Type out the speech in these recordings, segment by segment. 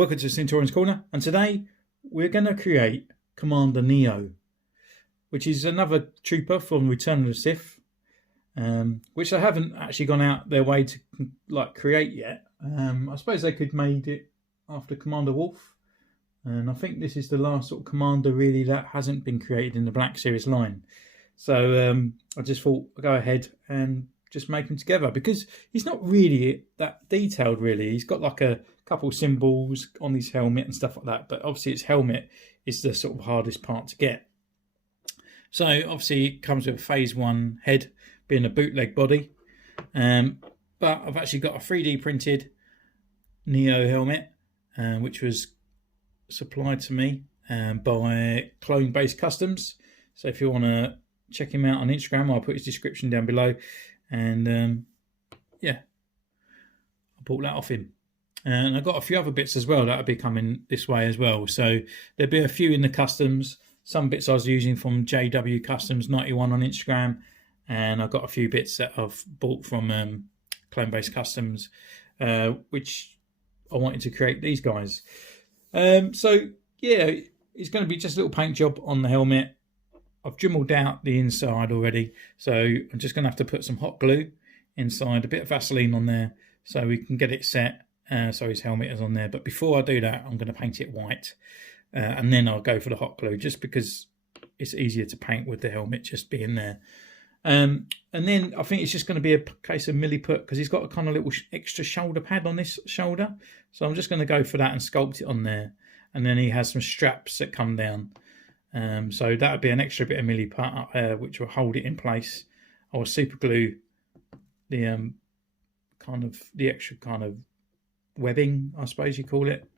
Welcome to Centurions Corner, and today we're going to create Commander Neyo, which is another trooper from Return of the Sith, which they haven't actually gone out their way to create yet. I suppose they could made it after Commander Wolf, and I think this is the last sort of commander really that hasn't been created in the Black Series line. So I just thought I'd go ahead and just make them together, because he's not really that detailed really. He's got like a couple symbols on his helmet and stuff like that, but obviously his helmet is the sort of hardest part to get. So obviously it comes with a phase 1 head, being a bootleg body, but I've actually got a 3D printed Neyo helmet, which was supplied to me by Clone Based Customs. So if you want to check him out on Instagram, I'll put his description down below. And yeah, I bought that off him. And I've got a few other bits as well that will be coming this way as well. So there'll be a few in the customs. Some bits I was using from JW Customs 91 on Instagram. And I've got a few bits that I've bought from Clone Based Customs, which I wanted to create these guys. So yeah, it's going to be just a little paint job on the helmet. I've dremelled out the inside already, so I'm just going to have to put some hot glue inside, a bit of Vaseline on there, so we can get it set, so his helmet is on there. But before I do that, I'm going to paint it white, and then I'll go for the hot glue, just because it's easier to paint with the helmet just being there. And then I think it's just going to be a case of Milliput, because he's got a kind of little extra shoulder pad on this shoulder, so I'm just going to go for that and sculpt it on there. And then he has some straps that come down. So that would be an extra bit of Milliput up there, which will hold it in place. I will super glue the extra kind of webbing, I suppose you call it,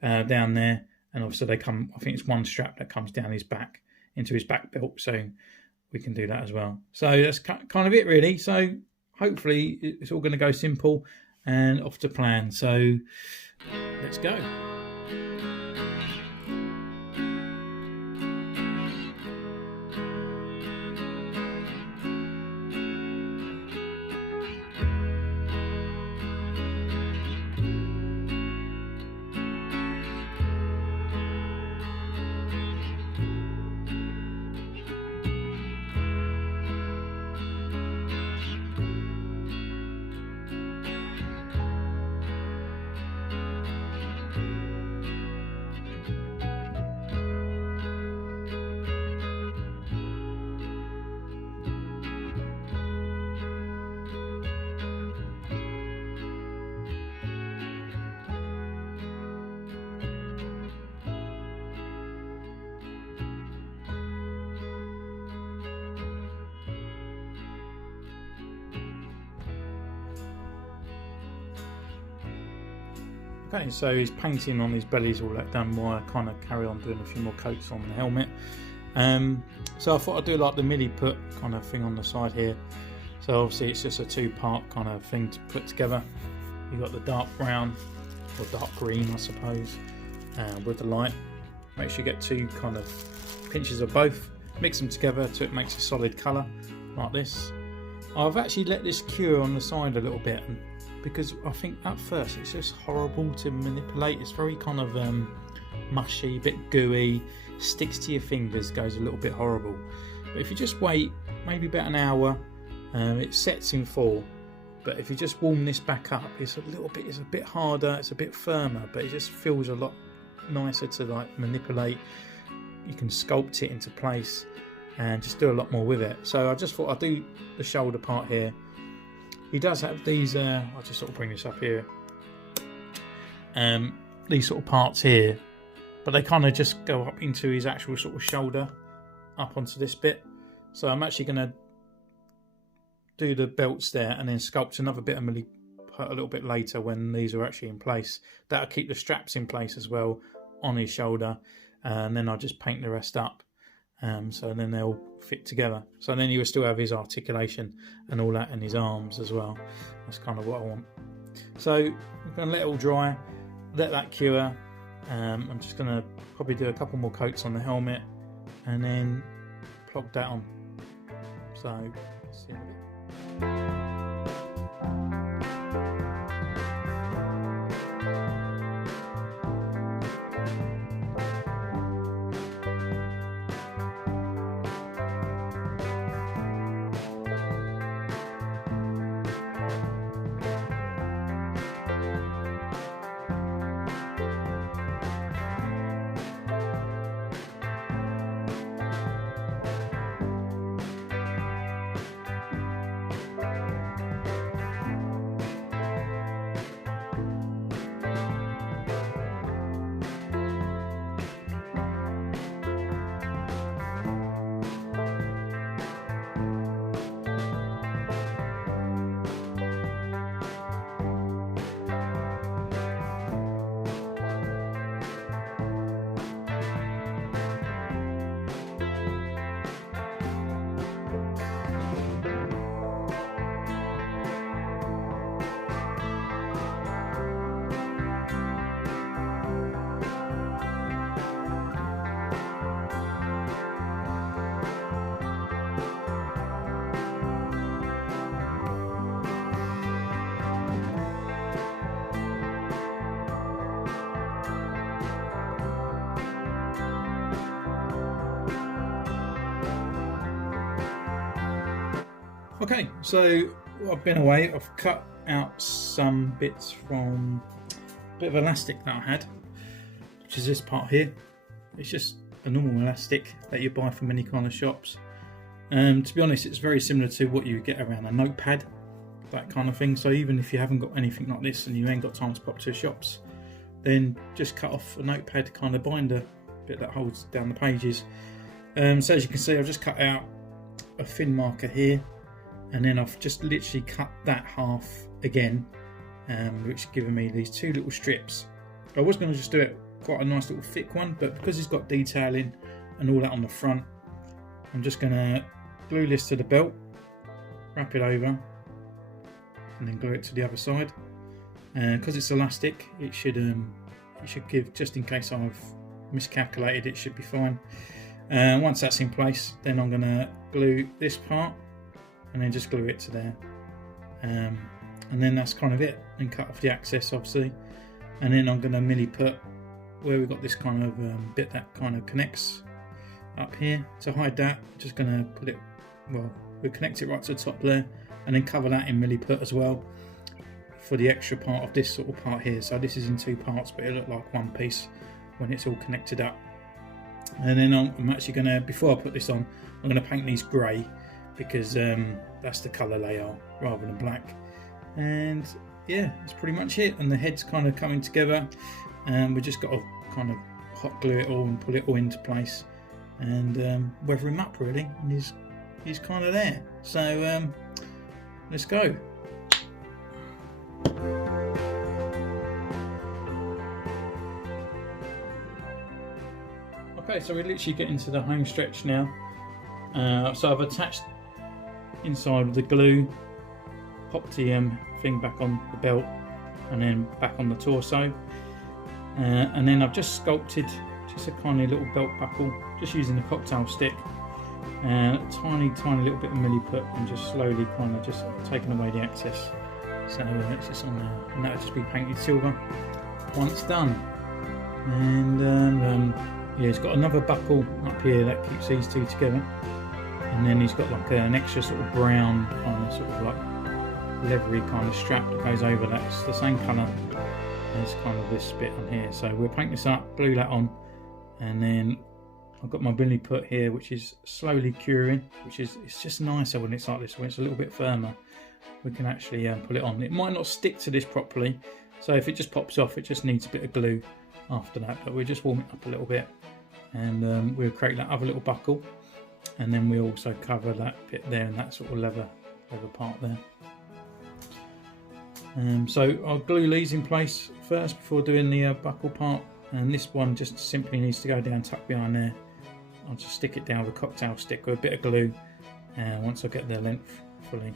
down there. And obviously they come, I think it's one strap that comes down his back into his back belt, so we can do that as well. So that's kind of it really. So hopefully it's all going to go simple and off to plan. So let's go. Okay, so his painting on his belly's all that done, while I kind of carry on doing a few more coats on the helmet. So I thought I'd do like the Milliput kind of thing on the side here. So obviously it's just a 2-part kind of thing to put together. You've got the dark brown, or dark green I suppose, with the light. Make sure you get 2 kind of pinches of both, mix them together so it makes a solid colour like this. I've actually let this cure on the side a little bit, because I think at first it's just horrible to manipulate. It's very kind of mushy, a bit gooey, sticks to your fingers, goes a little bit horrible. But if you just wait maybe about an hour, it sets in full. But if you just warm this back up, it's a bit harder, it's a bit firmer, but it just feels a lot nicer to like manipulate. You can sculpt it into place and just do a lot more with it. So I just thought I'd do the shoulder part here. He does have these, I'll just sort of bring this up here, these sort of parts here, but they kind of just go up into his actual sort of shoulder, up onto this bit. So I'm actually going to do the belts there and then sculpt another bit of Milliput a little bit later when these are actually in place. That'll keep the straps in place as well on his shoulder, and then I'll just paint the rest up. So then they'll fit together. So then you will still have his articulation and all that in his arms as well. That's kind of what I want. So I'm going to let it all dry, let that cure. I'm just going to probably do a couple more coats on the helmet and then plug that on. So see you in a bit. Okay, so I've been away. I've cut out some bits from a bit of elastic that I had, which is this part here. It's just a normal elastic that you buy from any kind of shops. To be honest, it's very similar to what you get around a notepad, that kind of thing. So even if you haven't got anything like this and you ain't got time to pop to shops, then just cut off a notepad kind of binder bit that holds down the pages. So as you can see, I've just cut out a thin marker here, and then I've just literally cut that half again, which is giving me these two little strips. I was going to just do it quite a nice little thick one, but because it's got detailing and all that on the front, I'm just going to glue this to the belt, wrap it over, and then glue it to the other side. Because it's elastic, it should give, just in case I've miscalculated, it should be fine. Once that's in place, then I'm going to glue this part and then just glue it to there, and then that's kind of it, and cut off the access obviously, and then I'm going to Milliput where we've got this kind of bit that kind of connects up here. To hide that, just going to put it, well, we'll connect it right to the top there, and then cover that in Milliput as well for the extra part of this sort of part here. So this is in two parts, but it'll look like one piece when it's all connected up. And then I'm actually going to, before I put this on, I'm going to paint these grey, because that's the colour they are rather than black. And yeah, that's pretty much it. And the head's kind of coming together, and we just got to kind of hot glue it all and pull it all into place, and weather him up really, and he's kind of there. So let's go. Okay, so we're literally getting to the home stretch now. So I've attached inside with the glue, popped the thing back on the belt, and then back on the torso, and then I've just sculpted just a tiny little belt buckle, just using the cocktail stick, a tiny little bit of Milliput, and just slowly kind of just taking away the excess. So it's just on there, and that'll just be painted silver once done. And yeah, he's got another buckle up here that keeps these two together, and then he's got like an extra sort of brown kind of sort of like leathery kind of strap that goes over that. It's the same colour as kind of this bit on here. So we'll paint this up, glue that on, and then I've got my Milliput here, which is slowly curing, which is, it's just nicer when it's like this, when it's a little bit firmer. We can actually pull it on. It might not stick to this properly, so if it just pops off, it just needs a bit of glue after that, but we'll just warm it up a little bit, and we'll create that other little buckle, and then we'll also cover that bit there and that sort of leather part there. So I'll glue these in place first before doing the buckle part, and this one just simply needs to go down, tuck behind there. I'll just stick it down with a cocktail stick with a bit of glue, and once I get the length fully.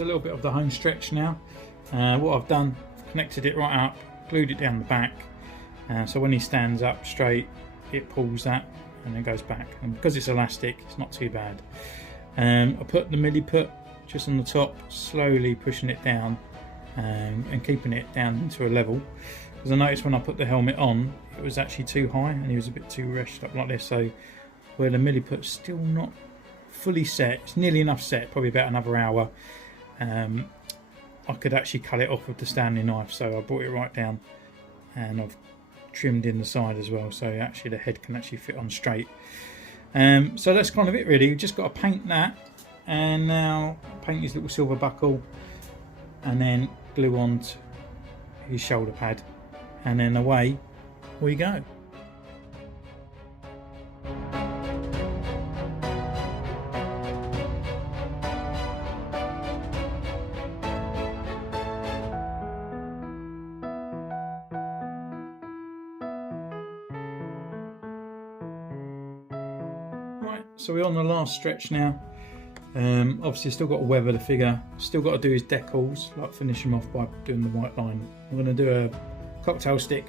A little bit of the home stretch now. What I've done, I've connected it right up, glued it down the back, so when he stands up straight, it pulls that and then goes back, and because it's elastic, it's not too bad. I put the Milliput just on the top, slowly pushing it down, and keeping it down into a level, because I noticed when I put the helmet on, it was actually too high and he was a bit too rushed up like this. So where the Milliput's still not fully set, it's nearly enough set, probably about another hour. I could actually cut it off with the Stanley knife, so I brought it right down, and I've trimmed in the side as well, so actually the head can actually fit on straight. So that's kind of it really. We've just got to paint that, and now paint his little silver buckle, and then glue on his shoulder pad, and then away we go. Right, so we're on the last stretch now. Obviously still got to weather the figure, still got to do his decals, like finish him off by doing the white line. I'm going to do a cocktail stick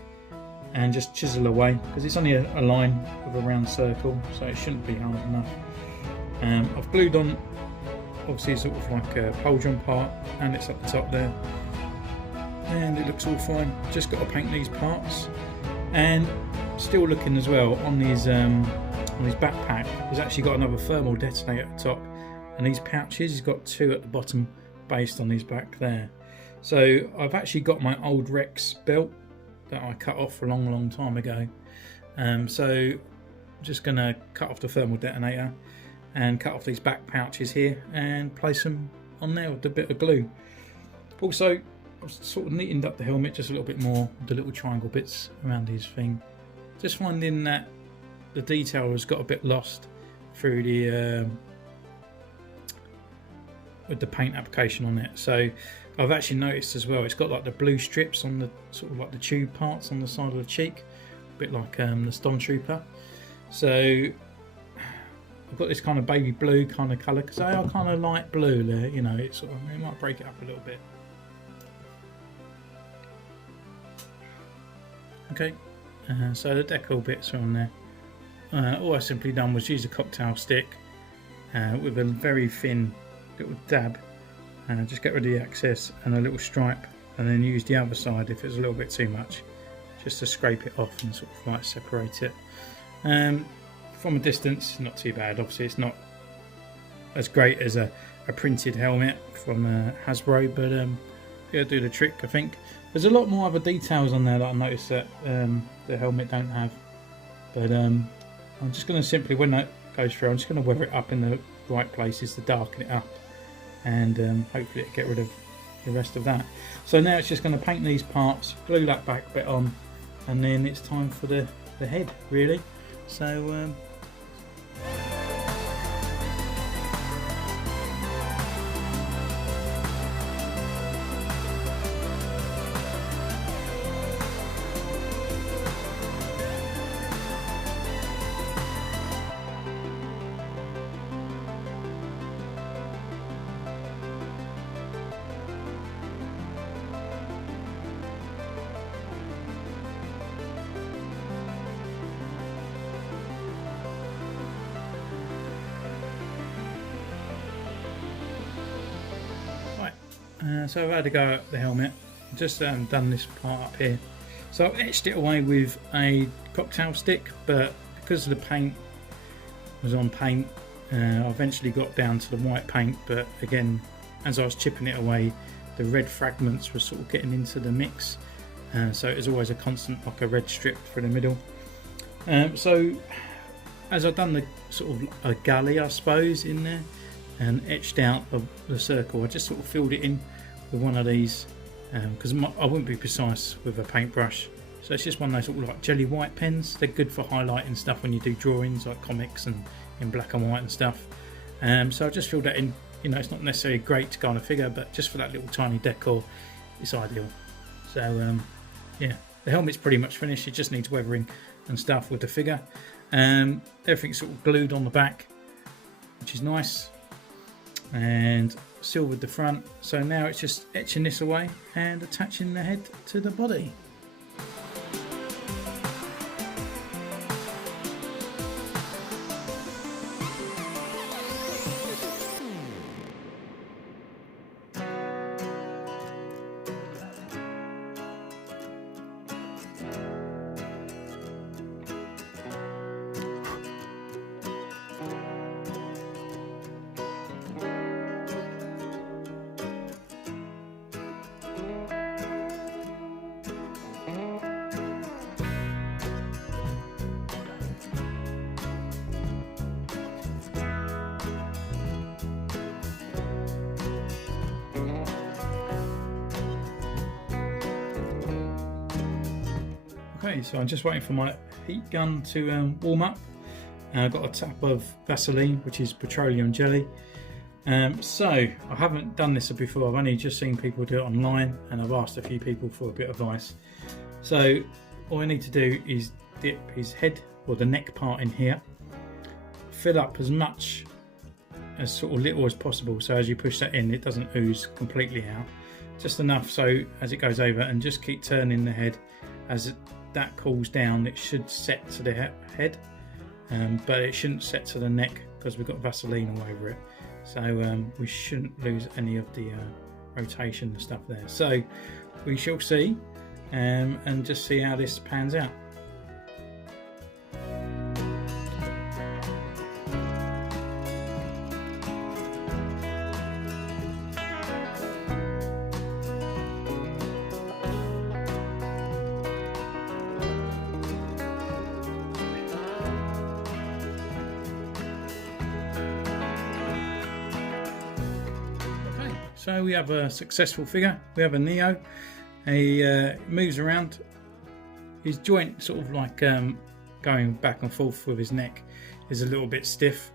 and just chisel away, because it's only a line of a round circle, so it shouldn't be hard enough. I've glued on obviously sort of like a pauldron part, and it's at the top there, and it looks all fine. Just got to paint these parts, and still looking as well on his backpack. He's actually got another thermal detonator at the top, and these pouches, he's got 2 at the bottom based on his back there. So I've actually got my old Rex belt that I cut off a long time ago. So I'm just going to cut off the thermal detonator and cut off these back pouches here and place them on there with a bit of glue. Also, I've sort of neatened up the helmet just a little bit more with the little triangle bits around his thing. Just finding that the detail has got a bit lost through the with the paint application on it. So I've actually noticed as well, it's got like the blue strips on the sort of like the tube parts on the side of the cheek, a bit like the Stormtrooper. So I've got this kind of baby blue kind of colour, because they are kind of light blue there, you know, it might break it up a little bit. Okay, so the decal bits are on there. All I simply done was use a cocktail stick with a very thin little dab, just get rid of the excess and a little stripe, and then use the other side if it's a little bit too much, just to scrape it off and sort of like separate it. From a distance, not too bad. Obviously it's not as great as a printed helmet from Hasbro, but it'll do the trick, I think. There's a lot more other details on there that I noticed that the helmet don't have, but I'm just going to simply, when that goes through, I'm just going to weather it up in the right places to darken it up, and hopefully it'll get rid of the rest of that. So now it's just going to paint these parts, glue that back bit on, and then it's time for the head, really. So so I've had to go at the helmet. I've just done this part up here. So I've etched it away with a cocktail stick, but because the paint was on paint, I eventually got down to the white paint, but again, as I was chipping it away, the red fragments were sort of getting into the mix, so it was always a constant, like a red strip through the middle. So as I've done the sort of a gully, I suppose, in there and etched out of the circle, I just sort of filled it in with one of these, because I wouldn't be precise with a paintbrush, so it's just one of those sort of like jelly white pens. They're good for highlighting stuff when you do drawings like comics and in black and white and stuff. So I just filled that in. You know, it's not necessarily great to kind of figure, but just for that little tiny decor, it's ideal. So yeah, the helmet's pretty much finished. It just needs weathering and stuff with the figure. Everything's sort of glued on the back, which is nice, and silvered the front. So now it's just etching this away and attaching the head to the body. Okay, so I'm just waiting for my heat gun to warm up. I've got a tap of Vaseline, which is petroleum jelly. So I haven't done this before, I've only just seen people do it online, and I've asked a few people for a bit of advice. So all I need to do is dip his head, or the neck part, in here, fill up as much, as sort of little as possible, so as you push that in it doesn't ooze completely out, just enough so as it goes over, and just keep turning the head. As that cools down, it should set to the head, but it shouldn't set to the neck because we've got Vaseline all over it, so we shouldn't lose any of the rotation and stuff there. So we shall see, and just see how this pans out. So we have a successful figure. We have a Neyo. He moves around. His joint, sort of like going back and forth with his neck, is a little bit stiff.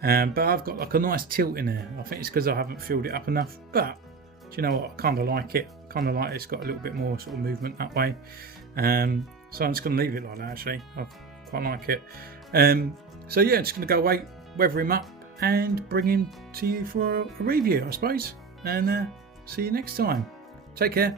But I've got like a nice tilt in there. I think it's because I haven't filled it up enough. But do you know what? I kind of like it. It's got a little bit more sort of movement that way. So I'm just going to leave it like that. Actually, I quite like it. So yeah, I'm just going to go away, weather him up, and bring him to you for a review, I suppose. And see you next time. Take care.